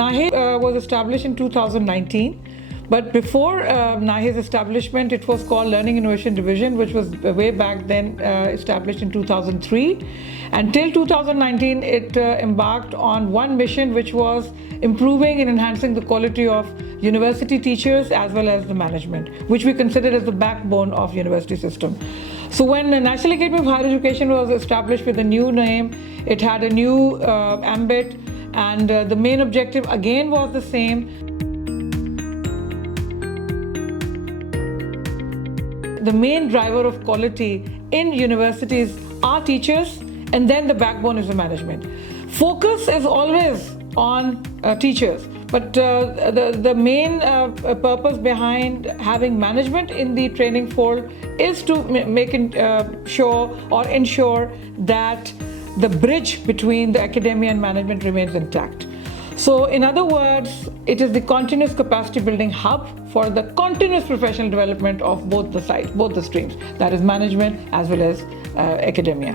NAHE was established in 2019. But before NAHE's establishment, it was called Learning Innovation Division, which was way back then established in 2003. And till 2019, it embarked on one mission, which was improving and enhancing the quality of university teachers as well as the management, which we consider as the backbone of university system. So when the National Academy of Higher Education was established with a new name, it had a new ambit, and the main objective again was the same. The main driver of quality in universities are teachers, and then the backbone is the management. Focus is always on teachers, but the main purpose behind having management in the training fold is to ensure that the bridge between the academia and management remains intact. So in other words, it is the continuous capacity building hub for the continuous professional development of both the sides, both the streams, that is management as well as academia.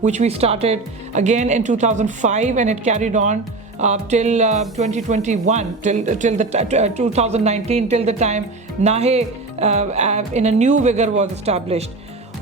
which we started again in 2005 and it carried on till 2021, till the 2019, till the time NAHE in a new vigor was established.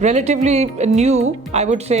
relatively new, I would say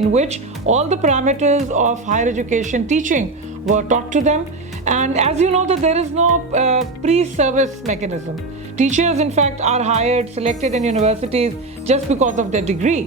in which all the parameters of higher education teaching were taught to them. And as you know that there is no pre-service mechanism. Teachers in fact are hired, selected in universities just because of their degree.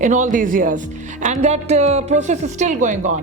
in all these years, and that process is still going on.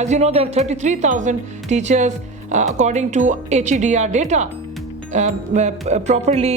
as you know, there are 33,000 teachers according to HEDR data properly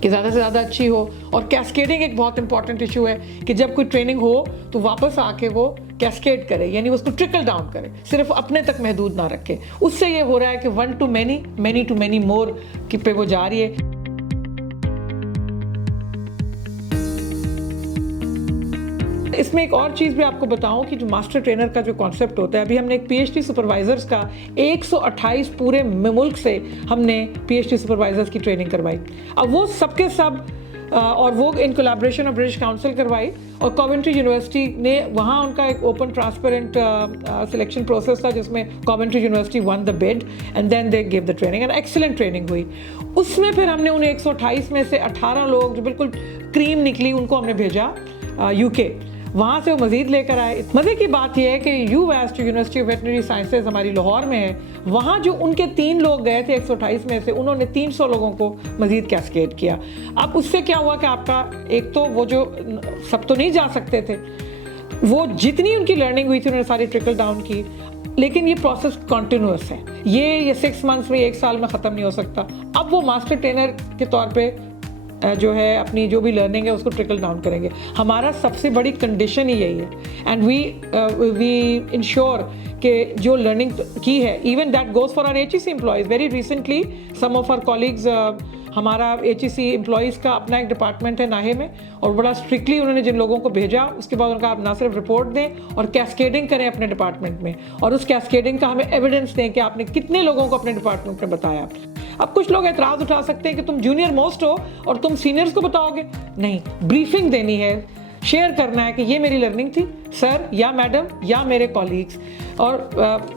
کہ زیادہ سے زیادہ اچھی ہو. اور cascading ایک بہت important issue ہے کہ جب کوئی ٹریننگ ہو تو واپس آ کے وہ کیسکیڈ کرے, یعنی اس کو ٹرکل ڈاؤن کرے, صرف اپنے تک محدود نہ رکھے. اس سے یہ ہو رہا ہے کہ one to many, many to many more کی پہ وہ جا رہی ہے. اس میں ایک اور چیز بھی آپ کو بتاؤں کہ جو ماسٹر ٹرینر کا جو کانسیپٹ ہوتا ہے, ابھی ہم نے ایک پی ایچ ڈی سپروائزرز کا 128 پورے ملک سے ہم نے پی ایچ ڈی سپروائزرز کی ٹریننگ کروائی. اب وہ سب کے سب اور وہ ان کولیبریشن اور برٹش کاؤنسل کروائی, اور کوونٹری یونیورسٹی نے وہاں ان کا ایک اوپن ٹرانسپیرنٹ سلیکشن پروسیس تھا جس میں Coventry University won the bid and then they gave the training and excellent training ہوئی. اس میں پھر ہم نے انہیں 128 میں سے 18 لوگ جو بالکل کریم نکلی ان کو ہم نے بھیجا یو کے, وہاں سے وہ مزید لے کر آئے. مزے کی بات یہ ہے کہ UVAS University of Veterinary Sciences ہماری لاہور میں ہے, وہاں جو ان کے 3 لوگ گئے تھے 128 میں سے, انہوں نے 300 لوگوں کو مزید کیسکیڈ کیا. اب اس سے کیا ہوا کہ آپ کا ایک تو وہ جو سب تو نہیں جا سکتے تھے, وہ جتنی ان کی لرننگ ہوئی تھی انہوں نے ساری ٹرکل ڈاؤن کی, لیکن یہ پروسیس کنٹینیوس ہے, یہ 6 منتھس میں 1 سال میں ختم نہیں ہو سکتا. اب وہ ماسٹر ٹرینر کے طور پہ جو ہے اپنی جو بھی لرننگ ہے اس کو ٹرکل ڈاؤن کریں گے. ہمارا سب سے بڑی کنڈیشن ہی یہی ہے, اینڈ وی انشور کہ جو لرننگ کی ہے, even that goes for our H E C employees. Very recently some of our colleagues, ہمارا ایچ ای سی امپلائیز کا اپنا ایک ڈپارٹمنٹ ہے ناہے میں, اور بڑا اسٹرکٹلی انہوں نے جن لوگوں کو بھیجا اس کے بعد ان کا آپ نہ صرف رپورٹ دیں اور کیسکیڈنگ کریں اپنے ڈپارٹمنٹ میں, اور اس کیسکیڈنگ کا ہمیں ایویڈنس دیں کہ آپ نے کتنے لوگوں کو اپنے ڈپارٹمنٹ میں بتایا. اب کچھ لوگ اعتراض اٹھا سکتے ہیں کہ تم جونیئر موسٹ ہو اور تم سینئرز کو بتاؤ گے. نہیں, بریفنگ دینی ہے, شیئر کرنا ہے کہ یہ میری لرننگ تھی سر یا میڈم یا میرے کولیگز, اور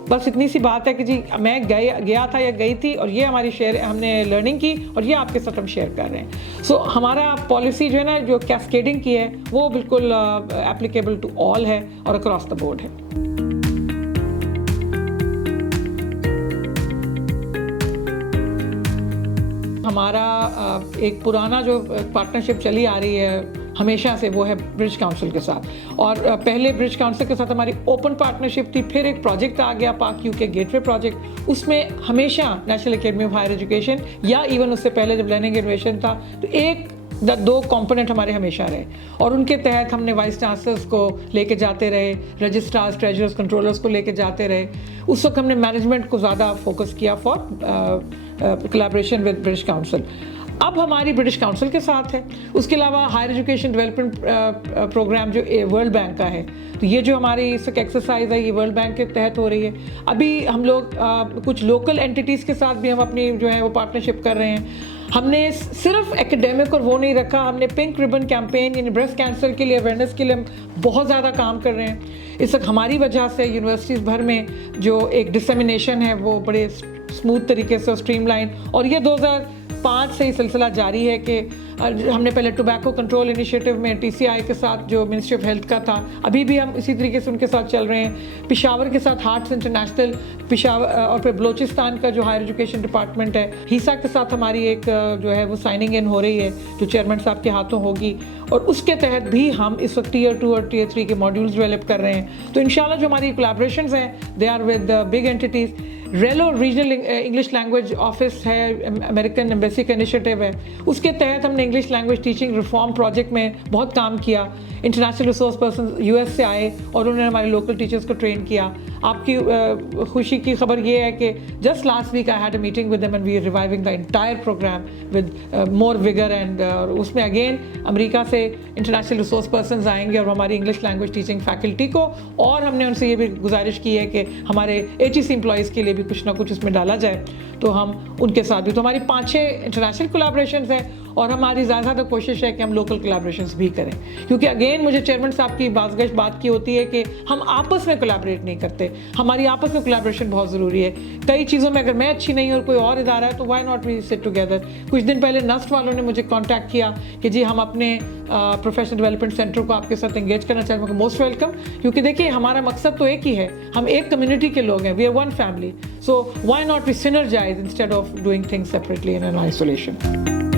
بس اتنی سی بات ہے کہ جی میں گیا تھا یا گئی تھی اور یہ ہماری ہم نے لرننگ کی اور یہ آپ کے ساتھ ہم شیئر کر رہے ہیں. سو ہمارا پالیسی جو ہے نا جو کیسکیڈنگ کی ہے وہ بالکل اپلیکیبل ٹو آل ہے اور اکراس دا بورڈ ہے. ہمارا ایک پرانا جو پارٹنرشپ چلی آ رہی ہے ہمیشہ سے وہ ہے برٹش کاؤنسل کے ساتھ, اور پہلے برٹش کاؤنسل کے ساتھ ہماری اوپن پارٹنرشپ تھی, پھر ایک پروجیکٹ آ گیا پاک یو کے گیٹ وے پروجیکٹ. اس میں ہمیشہ National Academy of Higher Education یا ایون اس سے پہلے جب لرننگ انوویشن تھا تو 2 کمپوننٹ ہمارے ہمیشہ رہے, اور ان کے تحت ہم نے وائس چانسلرس کو لے کے جاتے رہے, رجسٹرارز, ٹریجررز, کنٹرولرز کو لے کے جاتے رہے. اس وقت ہم نے مینجمنٹ کو زیادہ فوکس کیا for collaboration with British council. اب ہماری برٹش کاؤنسل کے ساتھ ہے. اس کے علاوہ ہائر ایجوکیشن ڈیولپمنٹ پروگرام جو ورلڈ بینک کا ہے, تو یہ جو ہماری اس وقت ایکسرسائز ہے یہ ورلڈ بینک کے تحت ہو رہی ہے. ابھی ہم لوگ کچھ لوکل اینٹیز کے ساتھ بھی ہم اپنی جو ہے وہ پارٹنرشپ کر رہے ہیں. ہم نے صرف ایکیڈیمک اور وہ نہیں رکھا, ہم نے پنک ربن کیمپین یعنی بریسٹ کینسر کے لیے اویئرنیس کے لیے ہم بہت زیادہ کام کر رہے ہیں. اس وقت ہماری وجہ سے یونیورسٹیز بھر میں جو ایک ڈسیمینیشن ہے وہ بڑے اسموتھ طریقے سے اسٹریم لائن, اور یہ 2005 سے یہ سلسلہ جاری ہے کہ ہم نے پہلے ٹوبیکو کنٹرول انیشیٹو میں ٹی سی آئی کے ساتھ جو منسٹری آف ہیلتھ کا تھا, ابھی بھی ہم اسی طریقے سے ان کے ساتھ چل رہے ہیں. پشاور کے ساتھ ہارٹس انٹرنیشنل پشاور, اور پھر بلوچستان کا جو ہائر ایجوکیشن ڈپارٹمنٹ ہے ہیسا کے ساتھ ہماری ایک جو ہے وہ سائننگ ان ہو رہی ہے جو چیئرمین صاحب کے ہاتھوں ہوگی, اور اس کے تحت بھی ہم اس وقت ٹیئر 2 اور ٹیئر 3 کے ماڈیولز ڈیولپ کر رہے ہیں. تو انشاءاللہ جو ہماری کولیبریشنز ہیں they are with big entities. RELO Regional English Language Office ہے, امریکن ایمبیسی کا انیشیٹو ہے, اس کے تحت ہم نے English language teaching reform project میں بہت کام کیا. International resource person U S سے آئے اور انہوں نے ہمارے لوکل ٹیچرس کو ٹرین کیا. آپ کی خوشی کی خبر یہ ہے کہ just last week I had a meeting with them and we are reviving the entire programme with more vigour, and اس میں اگین امریکہ سے انٹرنیشنل ریسورس پرسنز آئیں گے اور ہماری انگلش لینگویج ٹیچنگ فیکلٹی کو, اور ہم نے ان سے یہ بھی گزارش کی ہے کہ ہمارے ایچ ای سی امپلائیز کے لیے بھی کچھ نہ کچھ اس میں ڈالا جائے, تو ہم ان کے ساتھ بھی. تو ہماری 5-6 انٹرنیشنل کولیبریشنز ہیں, اور ہماری زیادہ کوشش ہے کہ ہم لوکل کولیبریشنز بھی کریں, کیونکہ اگین مجھے چیئرمین صاحب کی بازگشت بات کی ہوتی ہے کہ ہم آپس میں کولیبریٹ نہیں کرتے. ہماری آپس میں کولیبریشن بہت ضروری ہے. کئی چیزوں میں اگر میں اچھی نہیں ہوں اور کوئی اور ادارہ ہے تو Y not we sit together. کچھ دن پہلے نسٹ والوں نے مجھے کانٹیکٹ کیا کہ جی ہم اپنے پروفیشنل ڈیولپمنٹ سینٹر کو آپ کے ساتھ انگیج کرنا چاہتے ہیں. موسٹ ویلکم, کیونکہ دیکھیے ہمارا مقصد تو ایک ہی ہے, ہم ایک کمیونٹی کے لوگ ہیں, we are one family. So why not we synergise instead of doing things separately in an isolation.